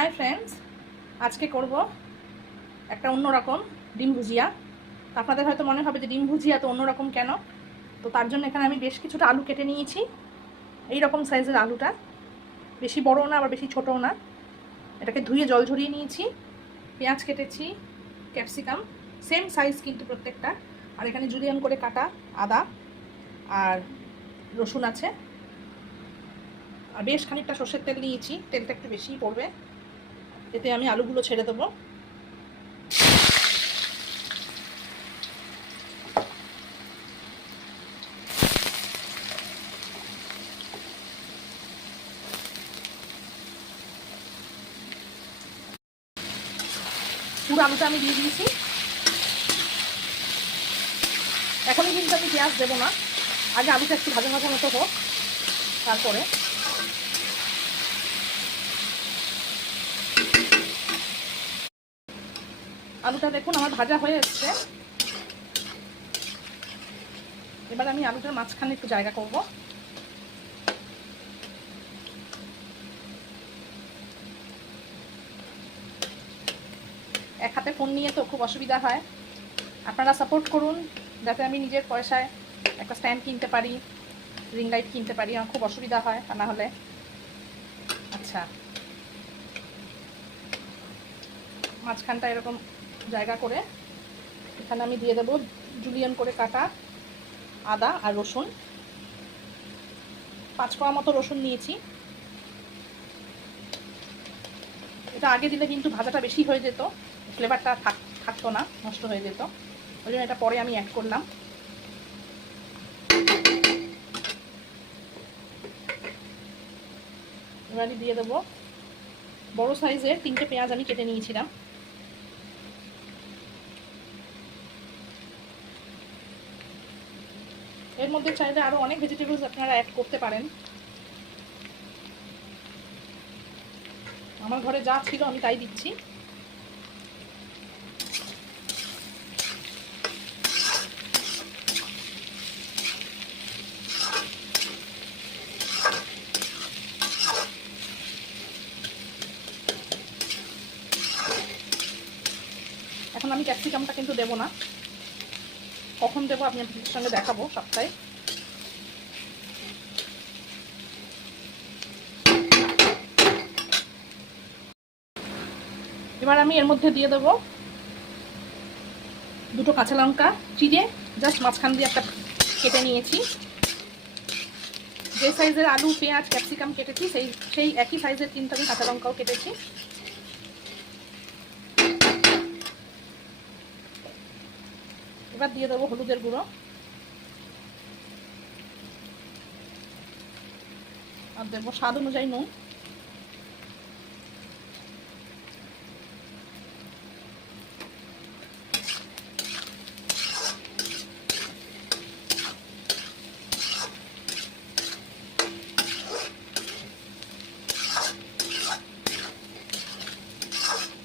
Hi friends, আজকে করব একটা অন্যরকম ডিম ভুজিয়া। আপনাদের হয়তো মনে হবে যে ডিম ভুজিয়া তো অন্যরকম কেন। তো তার জন্য এখানে আমি বেশ কিছুটা আলু কেটে নিয়েছি। এই রকম সাইজের আলুটা, বেশি বড়ও না আবার বেশি ছোটও না। এটাকে ধুয়ে জল ঝরিয়ে নিয়েছি। পেঁয়াজ কেটেছি, ক্যাপসিকাম সেম সাইজ কিন্তু প্রত্যেকটা। আর এখানে জুলিয়ান করে কাটা আদা আর রসুন আছে। আর বেশ খানিকটা সর্ষের তেল নিয়েছি, তেলটা একটু বেশিই পড়বে। এতে আমি আলুগুলো ছেড়ে দেবো। পুরো আলুটা আমি দিয়ে দিয়েছি। এখনই কিন্তু আমি পেঁয়াজ দেবো না, আগে আলুটা একটু ভাজা ভাজা মতো হোক, তারপরে আলুটা দেখুন আমার ভাজা হয়ে এসছে। এবার আমি আলুটার মাঝখানে একটু জায়গা করব। এক হাতে ফোন নিয়ে তো খুব অসুবিধা হয়, আপনারা সাপোর্ট করুন যাতে আমি নিজের পয়সায় একটা স্ট্যান্ড কিনতে পারি, রিং লাইট কিনতে পারি। আমার খুব অসুবিধা হয় তা না হলে। আচ্ছা, মাঝখানটা এরকম জায়গা করে এখানে আমি দিয়ে দেবো জুলিয়ান করে কাটা আদা আর রসুন। 5 কোয়া মতো রসুন নিয়েছি। এটা আগে দিলে কিন্তু ভাজাটা বেশি হয়ে যেত, ফ্লেভারটা থাকতো না, নষ্ট হয়ে যেত। ওই জন্য এটা পরে আমি অ্যাড করলাম। এবারে দিয়ে দেবো বড় সাইজের 3টে পেঁয়াজ আমি কেটে নিয়েছিলাম। এর মধ্যে চাইলে আরো অনেক ভেজিটেবলস আপনারা অ্যাড করতে পারেন। আমার ঘরে যা ছিল আমি তাই দিচ্ছি। এখন আমি ক্যাপসিকামটা কিন্তু দেবো না, কখন দেবো আমি আপনাদের সঙ্গে দেখাবো সপ্তাহে। এবার আমি এর মধ্যে দিয়ে দেবো 2টো কাঁচা লঙ্কা চিড়ে জাস্ট মাঝখান দিয়ে একটা কেটে নিয়েছি। যে সাইজের আলু পেঁয়াজ ক্যাপসিকাম কেটেছি সেই একই সাইজের 3টা আমি কাঁচা লঙ্কাও কেটেছি। এবার দিয়ে দেবো হলুদের গুঁড়ো আর দেবো স্বাদ অনুযায়ী নুন।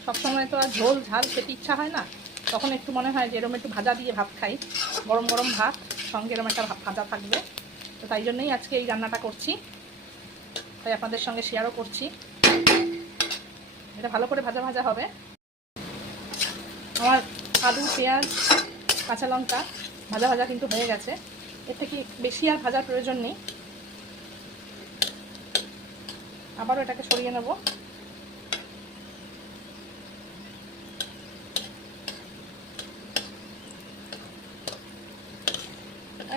সবসময় তো আর ঝোল ঝাল খেতে ইচ্ছা হয় না, তখন একটু মনে হয় যে এরকম একটু ভাজা দিয়ে ভাত খাই, গরম গরম ভাত সঙ্গে এরকম একটা ভাজা থাকবে। তো তাই জন্যই আজকে এই রান্নাটা করছি, তাই আপনাদের সঙ্গে শেয়ারও করছি। এটা ভালো করে ভাজা ভাজা হবে। আমার আলু পেঁয়াজ কাঁচা লঙ্কা ভাজা ভাজা কিন্তু হয়ে গেছে, এর থেকে বেশি আর ভাজার প্রয়োজন নেই। আবারও এটাকে সরিয়ে নেব।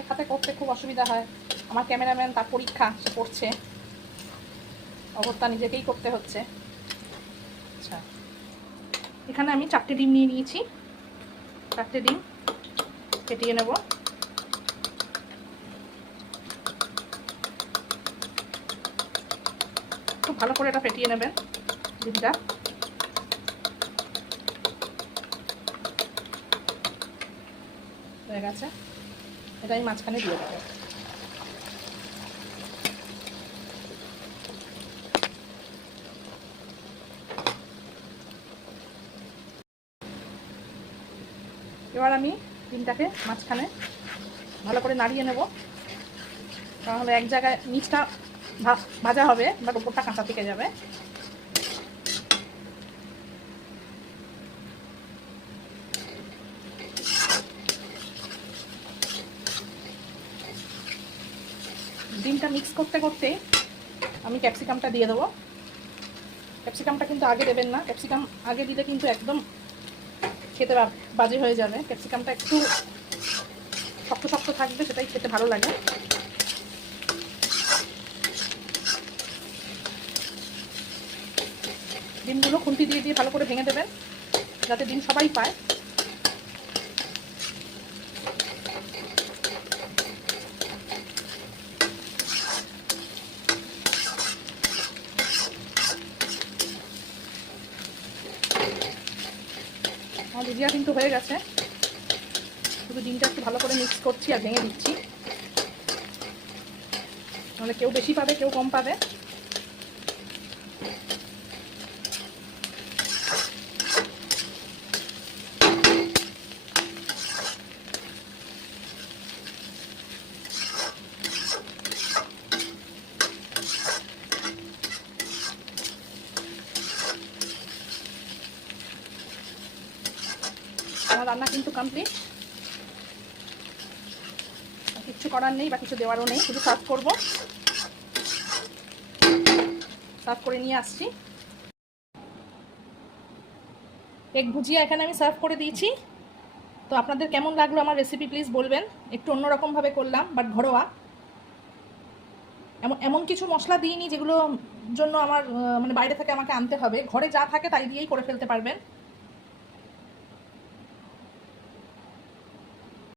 এক হাতে করতে খুব অসুবিধা হয়। আমার ক্যামেরাম্যান তার পরীক্ষা, সে পড়ছে, অবস্থা নিজেকেই করতে হচ্ছে। আচ্ছা, এখানে আমি 4টে ডিম নিয়ে নিয়েছি। 4টে ডিম ফেটিয়ে নেব। খুব ভালো করে এটা ফেটিয়ে নেবেন ডিমটা। হয়ে গেছে, এটা আমি মাঝখানে দিয়ে দেবো। এবার আমি ডিমটাকে মাঝখানে ভালো করে নাড়িয়ে নেব, তাহলে এক জায়গায় নিচটা ভাজা হবে বাট উপরটা কাঁচা থেকে যাবে। ডিমটা মিক্স করতে করতেই আমি ক্যাপসিকামটা দিয়ে দেবো। ক্যাপসিকামটা কিন্তু আগে দেবেন না, ক্যাপসিকাম আগে দিলে কিন্তু একদম খেতে বাজে হয়ে যাবে। ক্যাপসিকামটা একটু শক্ত শক্ত থাকবে, সেটাই খেতে ভালো লাগে। ডিমগুলো খুন্তি দিয়ে দিয়ে ভালো করে ভেঙে দেবেন, যাতে ডিম সবাই পায়। আমার ভুজিয়া কিন্তু হয়ে গেছে, শুধু ডিমটা একটু ভালো করে মিক্স করছি আর ভেঙে দিচ্ছি, নাহলে কেউ বেশি পাবে কেউ কম পাবে। আমার রান্না কিন্তু কমপ্লিট, কিচ্ছু করার নেই বা কিছু দেওয়ারও নেই, শুধু সার্ভ করবো। সার্ভ করে নিয়ে আসছি। এগ ভুজিয়া এখানে আমি সার্ভ করে দিয়েছি। তো আপনাদের কেমন লাগলো আমার রেসিপি প্লিজ বলবেন। একটু অন্যরকমভাবে করলাম, বাট ঘরোয়া। এমন কিছু মশলা দিইনি যেগুলো জন্য আমার মানে বাইরে থেকে আমাকে আনতে হবে। ঘরে যা থাকে তাই দিয়েই করে ফেলতে পারবেন।